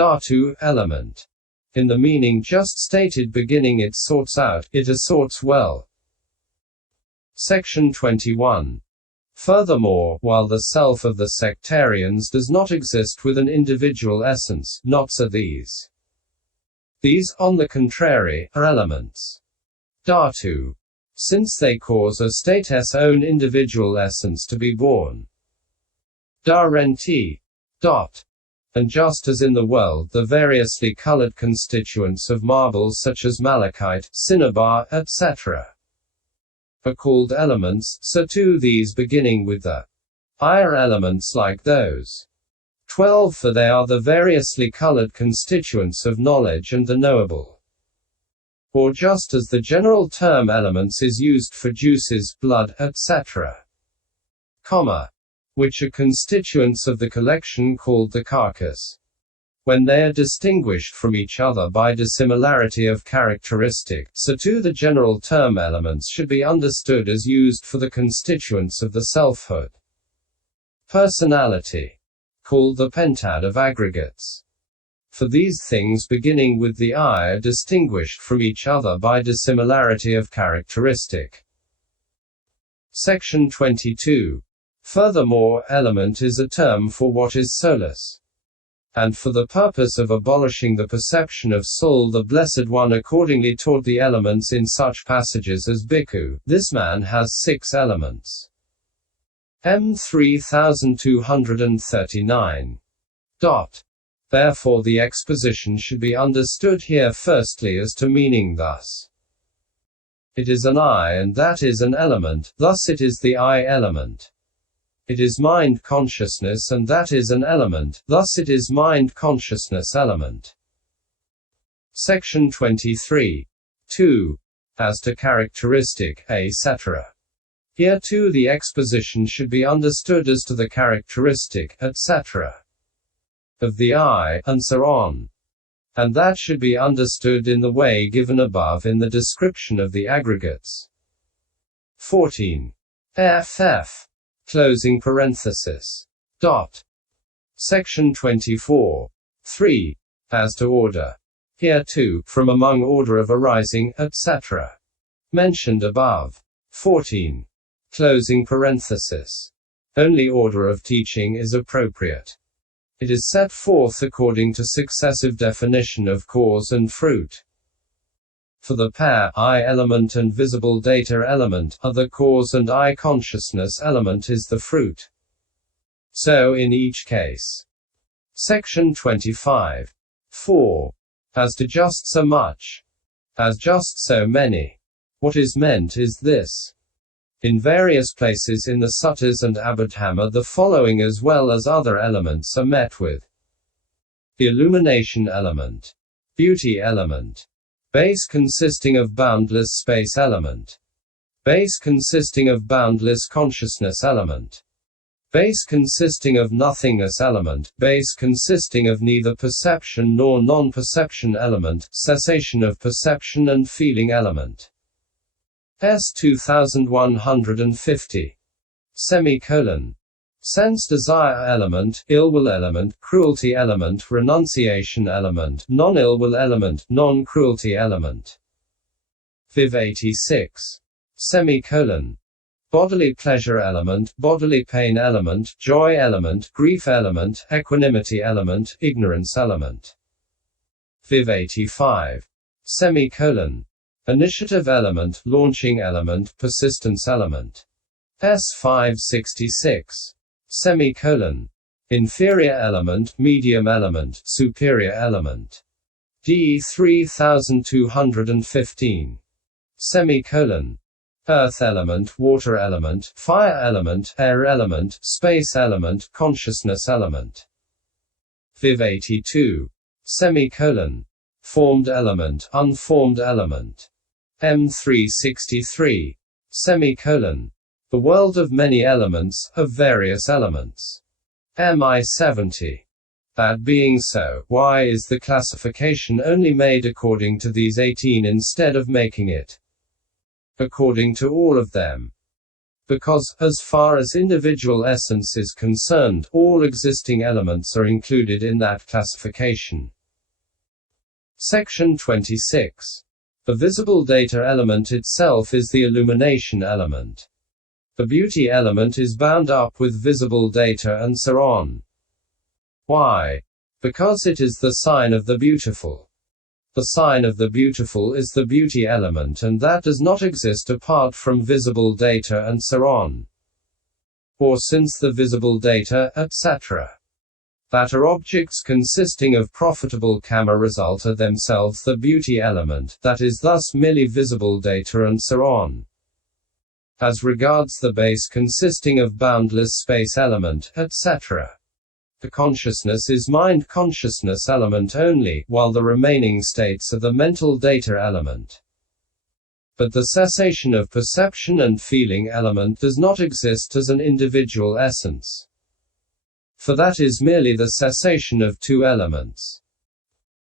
dhatu, element. In the meaning just stated beginning it sorts out, it assorts well. Section 21. Furthermore, while the self of the sectarians does not exist with an individual essence, not so these. These, on the contrary, are elements. Dhatu. Since they cause a state's own individual essence to be born. Dharenti. Dot. And just as in the world the variously colored constituents of marbles such as malachite, cinnabar, etc. are called elements, so too these beginning with the I are elements like those. 12 For they are the variously colored constituents of knowledge and the knowable. Or just as the general term elements is used for juices, blood, etc. Which are constituents of the collection called the carcass. When they are distinguished from each other by dissimilarity of characteristic, so too the general term elements should be understood as used for the constituents of the selfhood. Personality. Called the pentad of aggregates. For these things beginning with the I are distinguished from each other by dissimilarity of characteristic. Section 22. Furthermore, element is a term for what is soulless. And for the purpose of abolishing the perception of soul, the Blessed One accordingly taught the elements in such passages as Bhikkhu, this man has 6 elements. M 3239. Therefore the exposition should be understood here firstly as to meaning thus. It is an I and that is an element, thus it is the I element. It is mind consciousness and that is an element, thus it is mind consciousness element. Section 23. 2. As to characteristic, etc. Here too the exposition should be understood as to the characteristic, etc. of the I, and so on. And that should be understood in the way given above in the description of the aggregates. 14. FF. Closing parenthesis. Section 24. 3. As to order. Here too, from among order of arising, etc. mentioned above. 14. Closing parenthesis. Only order of teaching is appropriate. It is set forth according to successive definition of cause and fruit. For the pair, I element and visible data element, are the cause and I consciousness element is the fruit. So in each case. Section 25. 4. As to just so much. As just so many. What is meant is this. In various places in the suttas and abhidhamma the following as well as other elements are met with. The illumination element. Beauty element. Base consisting of boundless space element. Base consisting of boundless consciousness element. Base consisting of nothingness element. Base consisting of neither perception nor non-perception element. Cessation of perception and feeling element. S 2150. Sense desire element, ill will element, cruelty element, renunciation element, non-ill will element, non-cruelty element. Viv 86. Bodily pleasure element, bodily pain element, joy element, grief element, equanimity element, ignorance element. Viv 85. Initiative element, launching element, persistence element. S 566. Inferior element, medium element, superior element. D 3215. Earth element, water element, fire element, air element, space element, consciousness element. Viv 82. Formed element, unformed element. M 363. The world of many elements, of various elements. MI 70. That being so, why is the classification only made according to these 18 instead of making it according to all of them? because, as far as individual essence is concerned, all existing elements are included in that classification. Section 26. The visible data element itself is the illumination element. The beauty element is bound up with visible data and so on. Why? Because it is the sign of the beautiful. The sign of the beautiful is the beauty element, and that does not exist apart from visible data and so on. Or since the visible data, etc., that are objects consisting of profitable karma result are themselves the beauty element, that is thus merely visible data and so on. As regards the base consisting of boundless space element, etc., the consciousness is mind consciousness element only, while the remaining states are the mental data element. But the cessation of perception and feeling element does not exist as an individual essence. For that is merely the cessation of two elements.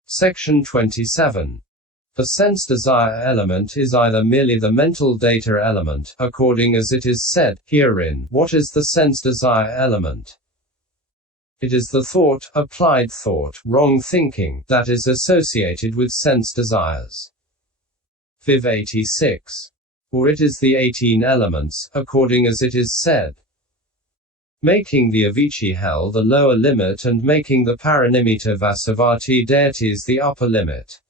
Section 27. The sense desire element is either merely the mental data element, according as it is said herein. What is the sense desire element? It is the thought, applied thought, wrong thinking, that is associated with sense desires. Viv 86. Or it is the 18 elements, according as it is said, making the Avicii hell the lower limit and making the Paranimitta Vasavati deities the upper limit.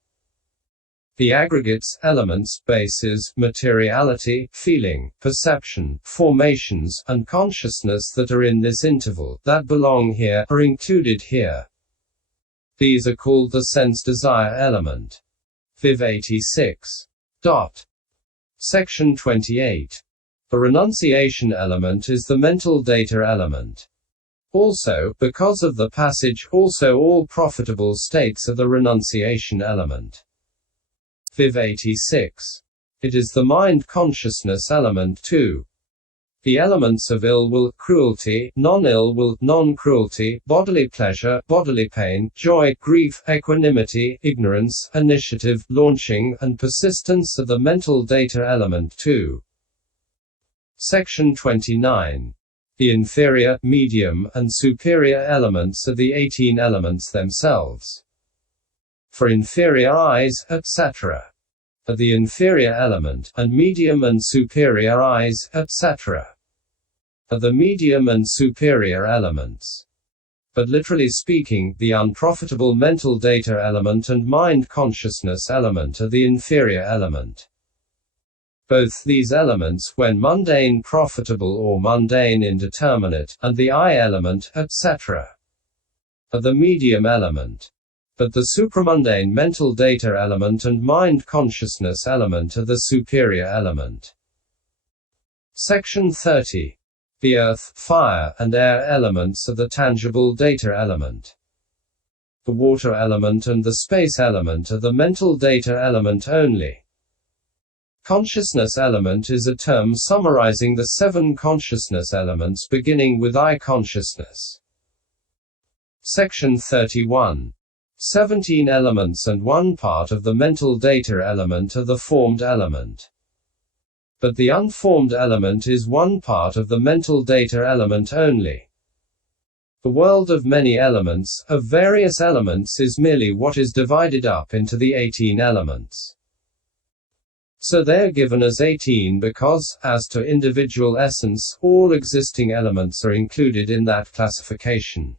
The aggregates, elements, bases, materiality, feeling, perception, formations, and consciousness that are in this interval, that belong here, are included here. These are called the sense desire element. Viv 86. Section 28. The renunciation element is the mental data element. Also, because of the passage, also all profitable states are the renunciation element. Viv 86. It is the mind consciousness element too. The elements of ill will, cruelty, non-ill will, non-cruelty, bodily pleasure, bodily pain, joy, grief, equanimity, ignorance, initiative, launching, and persistence are the mental data element too. Section 29. The inferior, medium, and superior elements are the 18 elements themselves. For inferior eyes, etc., are the inferior element, and medium and superior eyes, etc., are the medium and superior elements. But literally speaking, the unprofitable mental data element and mind consciousness element are the inferior element. Both these elements, when mundane profitable or mundane indeterminate, and the I element, etc., are the medium element. But the supramundane mental data element and mind consciousness element are the superior element. Section 30. The earth, fire, and air elements are the tangible data element. The water element and the space element are the mental data element only. Consciousness element is a term summarizing the 7 consciousness elements beginning with I consciousness. Section 31. 17 elements and one part of the mental data element are the formed element. But the unformed element is one part of the mental data element only. The world of many elements, of various elements, is merely what is divided up into the 18 elements. So they are given as 18 because, as to individual essence, all existing elements are included in that classification.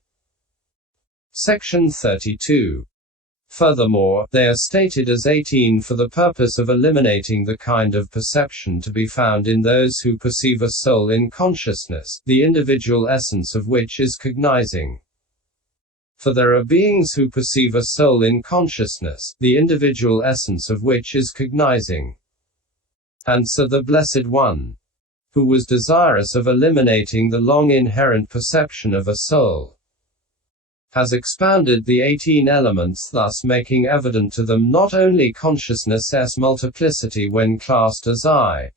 Section 32. Furthermore, they are stated as 18 for the purpose of eliminating the kind of perception to be found in those who perceive a soul in consciousness, the individual essence of which is cognizing. For there are beings who perceive a soul in consciousness, the individual essence of which is cognizing. And so the Blessed One, who was desirous of eliminating the long inherent perception of a soul, has expounded the 18 elements, thus making evident to them not only consciousness's multiplicity when classed as eye,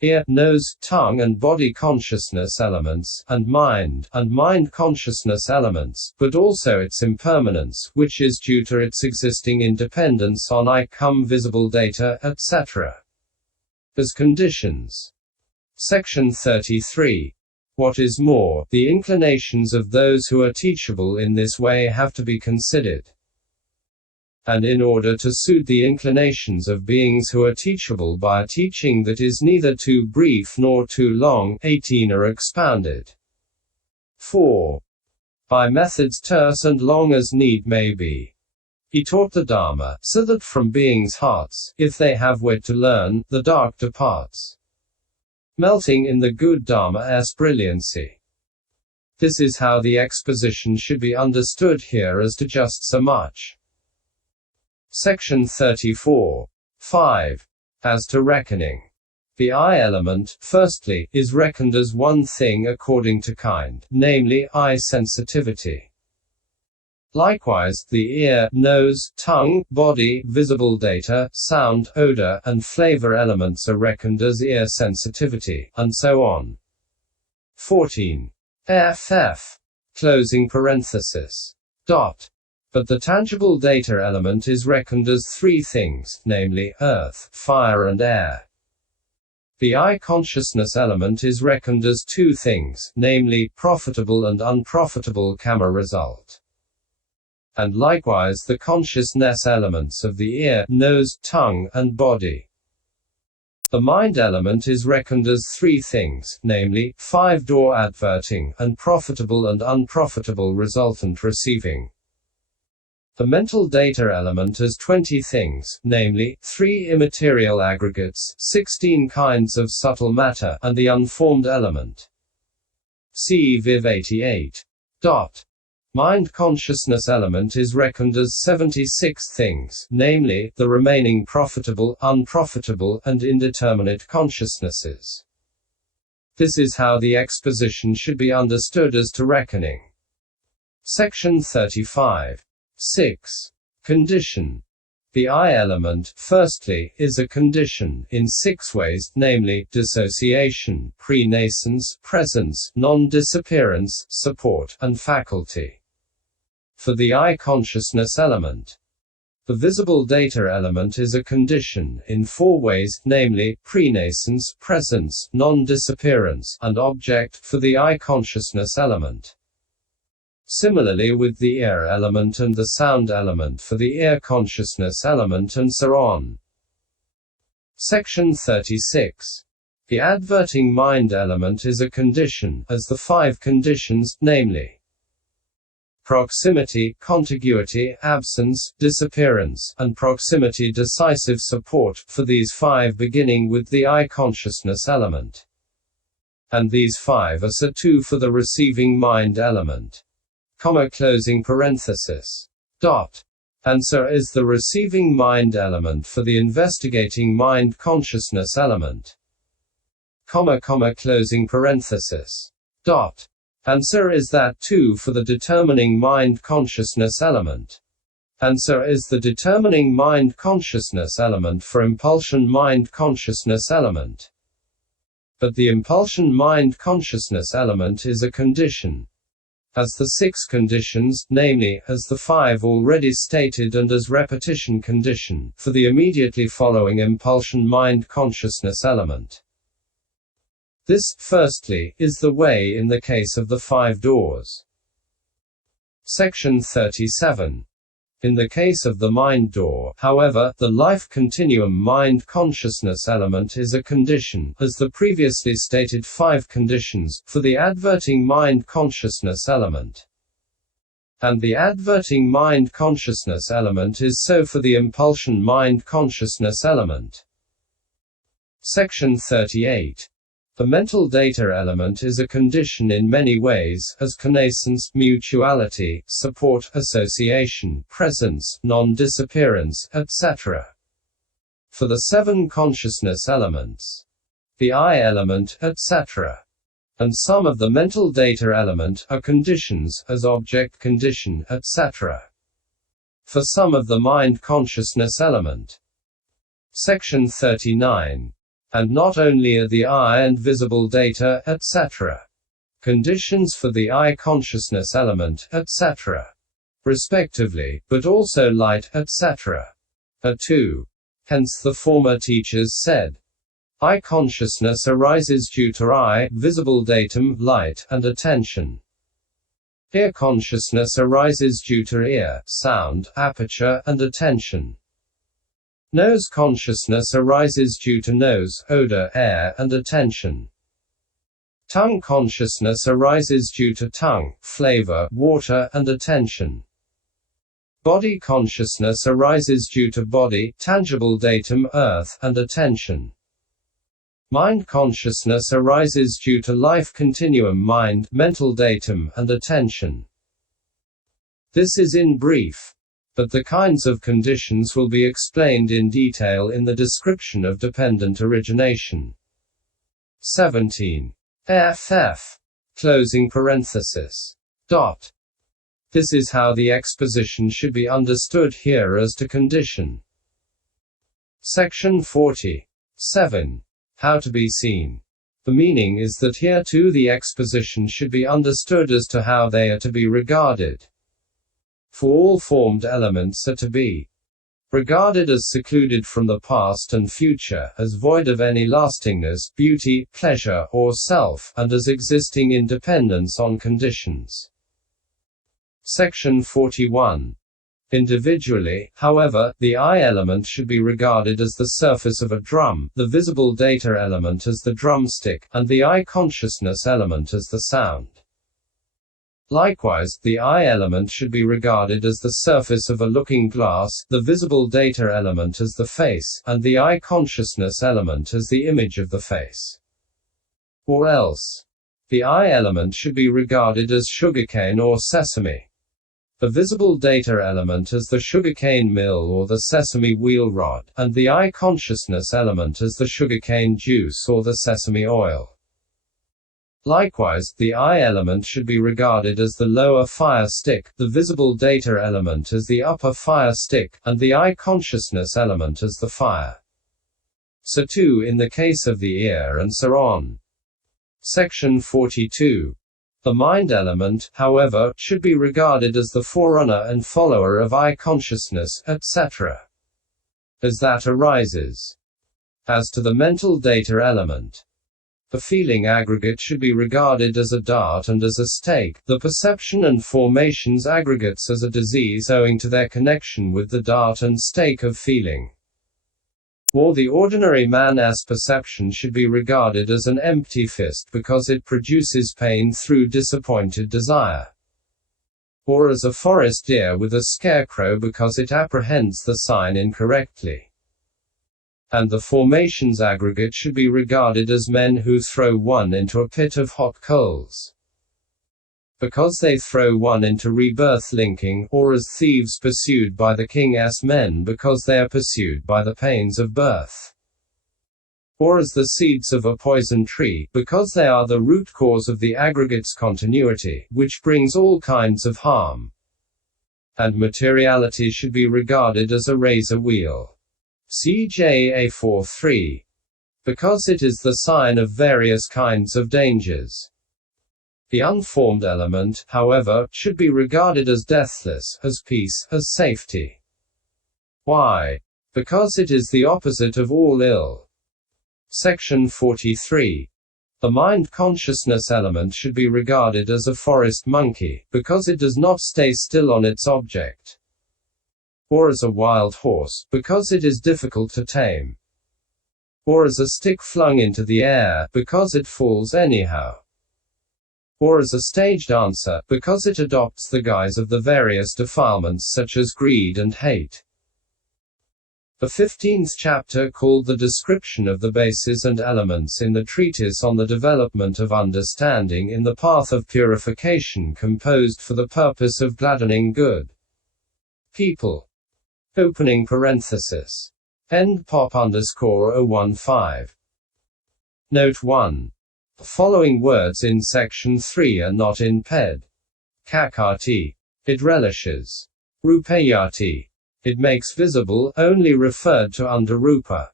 ear, nose, tongue and body consciousness elements, and mind consciousness elements, but also its impermanence, which is due to its existing independence on I visible data, etc., as conditions. Section 33. What is more, the inclinations of those who are teachable in this way have to be considered. And in order to suit the inclinations of beings who are teachable by a teaching that is neither too brief nor too long, 18 are expounded. 4. By methods terse and long as need may be. He taught the Dharma, so that from beings' hearts, if they have wit to learn, the dark departs, melting in the good Dharma's brilliancy. This is how the exposition should be understood here as to just so much. Section 34. 5. As to reckoning. The eye element, firstly, is reckoned as one thing according to kind, namely, eye sensitivity. Likewise, the ear, nose, tongue, body, visible data, sound, odor, and flavor elements are reckoned as ear sensitivity, and so on. 14. Ff. Closing parenthesis. Dot. But the tangible data element is reckoned as three things, namely, earth, fire and air. The eye consciousness element is reckoned as two things, namely, profitable and unprofitable karma result. And likewise the consciousness elements of the ear, nose, tongue, and body. The mind element is reckoned as three things, namely, 5-door adverting, and profitable and unprofitable resultant receiving. The mental data element as 20 things, namely, 3 immaterial aggregates, 16 kinds of subtle matter, and the unformed element. See Viv 88. Mind consciousness element is reckoned as 76 things, namely, the remaining profitable, unprofitable, and indeterminate consciousnesses. This is how the exposition should be understood as to reckoning. Section 35. 6. Condition. The eye element, firstly, is a condition, in 6 ways, namely, dissociation, pre-nascence, presence, non-disappearance, support, and faculty. For the eye consciousness element, the visible data element is a condition, in 4 ways, namely, pre-nascence, presence, non-disappearance, and object, for the eye consciousness element. Similarly with the ear element and the sound element for the ear consciousness element and so on. Section 36. The adverting mind element is a condition, as the 5 conditions, namely, proximity, contiguity, absence, disappearance, and proximity decisive support, for these 5 beginning with the eye consciousness element. And these 5 are so too for the receiving mind element. Closing parenthesis. And so is the receiving mind element for the investigating mind consciousness element. Closing parenthesis. And so is that too for the determining mind consciousness element. And so is the determining mind consciousness element for impulsion mind consciousness element. But the impulsion mind consciousness element is a condition, as the 6 conditions, namely, as the 5 already stated and as repetition condition, for the immediately following impulsion mind consciousness element. This, firstly, is the way in the case of the 5 doors. Section 37. In the case of the mind door, however, the life continuum mind consciousness element is a condition, as the previously stated 5 conditions, for the adverting mind consciousness element. And the adverting mind consciousness element is so for the impulsion mind consciousness element. Section 38. The mental data element is a condition in many ways, as connaissance, mutuality, support, association, presence, non-disappearance, etc. For the 7 consciousness elements, the eye element, etc. And some of the mental data element are conditions, as object condition, etc. For some of the mind consciousness element. Section 39. And not only are the eye and visible data, etc. conditions for the eye consciousness element, etc. respectively, but also light, etc. are too. Hence the former teachers said, Eye consciousness arises due to eye, visible datum, light, and attention. Ear consciousness arises due to ear, sound, aperture, and attention. Nose consciousness arises due to nose, odor, air, and attention. Tongue consciousness arises due to tongue, flavor, water, and attention. Body consciousness arises due to body, tangible datum, earth, and attention. Mind consciousness arises due to life continuum, mind, mental datum, and attention. This is in brief, but the kinds of conditions will be explained in detail in the description of dependent origination. 17. FF. Closing parenthesis. Dot. This is how the exposition should be understood here as to condition. Section 40. 7. How to be seen. The meaning is that here too the exposition should be understood as to how they are to be regarded. For all formed elements are to be regarded as secluded from the past and future, as void of any lastingness, beauty, pleasure, or self, and as existing in dependence on conditions. Section 41. Individually, however, the eye element should be regarded as the surface of a drum, the visible data element as the drumstick, and the eye consciousness element as the sound. Likewise, the eye element should be regarded as the surface of a looking glass, the visible data element as the face, and the eye consciousness element as the image of the face. Or else, the eye element should be regarded as sugarcane or sesame. The visible data element as the sugarcane mill or the sesame wheel rod, and the eye consciousness element as the sugarcane juice or the sesame oil. Likewise, the eye element should be regarded as the lower fire stick, the visible data element as the upper fire stick, and the eye consciousness element as the fire. So too in the case of the ear, and so on. Section 42. The mind element, however, should be regarded as the forerunner and follower of eye consciousness, etc. as that arises. As to the mental data element, the feeling aggregate should be regarded as a dart and as a stake, the perception and formations aggregates as a disease owing to their connection with the dart and stake of feeling. Or the ordinary man's perception should be regarded as an empty fist because it produces pain through disappointed desire. Or as a forest deer with a scarecrow because it apprehends the sign incorrectly. And the formations aggregate should be regarded as men who throw one into a pit of hot coals, because they throw one into rebirth linking, or as thieves pursued by the king's men because they are pursued by the pains of birth. Or as the seeds of a poison tree, because they are the root cause of the aggregate's continuity, which brings all kinds of harm. And materiality should be regarded as a razor wheel. CJA 4.3. Because it is the sign of various kinds of dangers. The unformed element, however, should be regarded as deathless, as peace, as safety. Why? Because it is the opposite of all ill. Section 43. The mind consciousness element should be regarded as a forest monkey, because it does not stay still on its object. Or as a wild horse, because it is difficult to tame. Or as a stick flung into the air, because it falls anyhow. Or as a stage dancer, because it adopts the guise of the various defilements such as greed and hate. The 15th chapter, called the Description of the Bases and Elements in the Treatise on the Development of Understanding in the Path of Purification, composed for the purpose of gladdening good people. Opening parenthesis. End pop _015. Note 1. The following words in section 3 are not in ped. Kakati. It relishes. Rupayati. It makes visible, only referred to under rupa.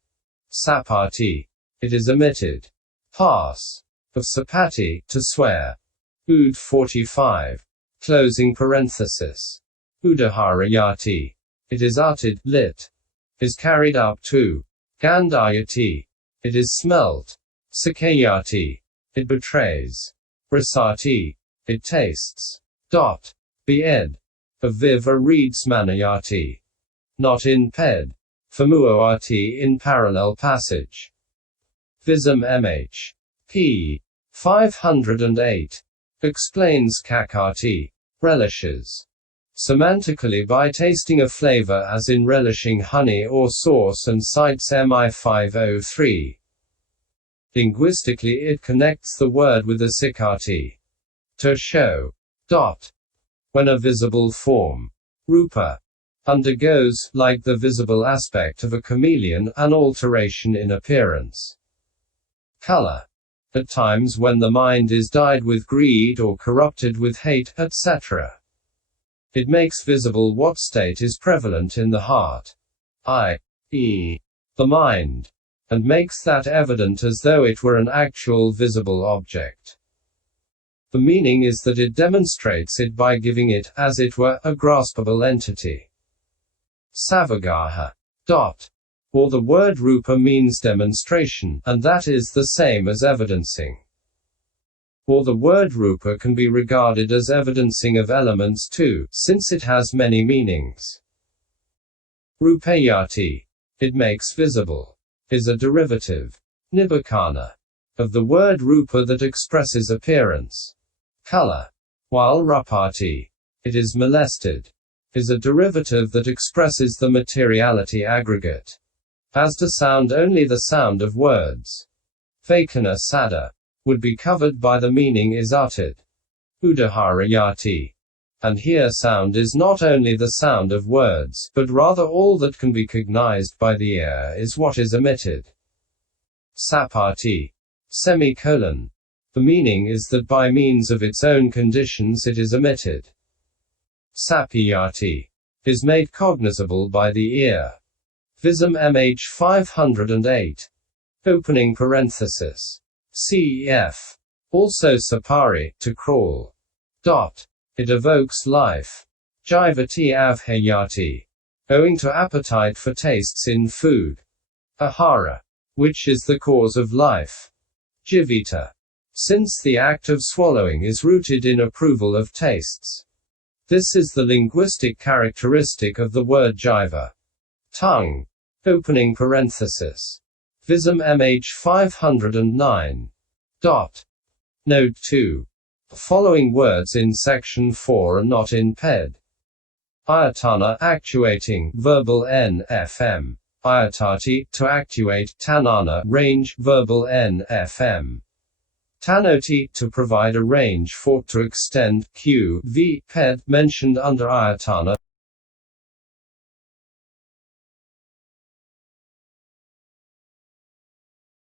Sapati. It is omitted. Pass. Of sapati, to swear. Ud 45. Closing parenthesis. Udaharayati. It is uttered, lit. Is carried up to. Gandhayati. it is smelt. Sakayati, it betrays. Rasati, it tastes. Bed, aviva reads manayati. Not in ped. Famuoati in parallel passage. Visum mh. p. 508. Explains kakati, relishes. Semantically by tasting a flavor as in relishing honey or sauce, and cites mi 503. Linguistically it connects the word with a sikati. To show. When a visible form, rupa, undergoes, like the visible aspect of a chameleon, an alteration in appearance. Color. At times when the mind is dyed with greed or corrupted with hate, etc. It makes visible what state is prevalent in the heart, i.e., the mind, and makes that evident as though it were an actual visible object. The meaning is that it demonstrates it by giving it, as it were, a graspable entity. Savagaha. Or the word rupa means demonstration, and that is the same as evidencing. Or the word rupa can be regarded as evidencing of elements too, since it has many meanings. Rupayati, it makes visible, is a derivative, nibakana, of the word rupa that expresses appearance, color, while rapati, it is molested, is a derivative that expresses the materiality aggregate. As to sound, only the sound of words, vakana sada, would be covered by the meaning is uttered. Udaharayati. And here sound is not only the sound of words, but rather all that can be cognized by the ear is what is emitted. Sapati. The meaning is that by means of its own conditions it is emitted. Sapiyati. Is made cognizable by the ear. Visum mh 508. Opening parenthesis. Cf. Also sapari, to crawl. It evokes life. Jivati avhayati. Owing to appetite for tastes in food. Ahara. Which is the cause of life. Jivita. Since the act of swallowing is rooted in approval of tastes. This is the linguistic characteristic of the word jiva. Tongue. Opening parenthesis. Visum mh 509. Note 2. The following words in section 4 are not in ped. Ayatana, actuating, verbal n, fm. Ayatati, to actuate, tanana, range, verbal n, fm. Tanoti, to provide a range for, to extend, q, v, ped, mentioned under ayatana.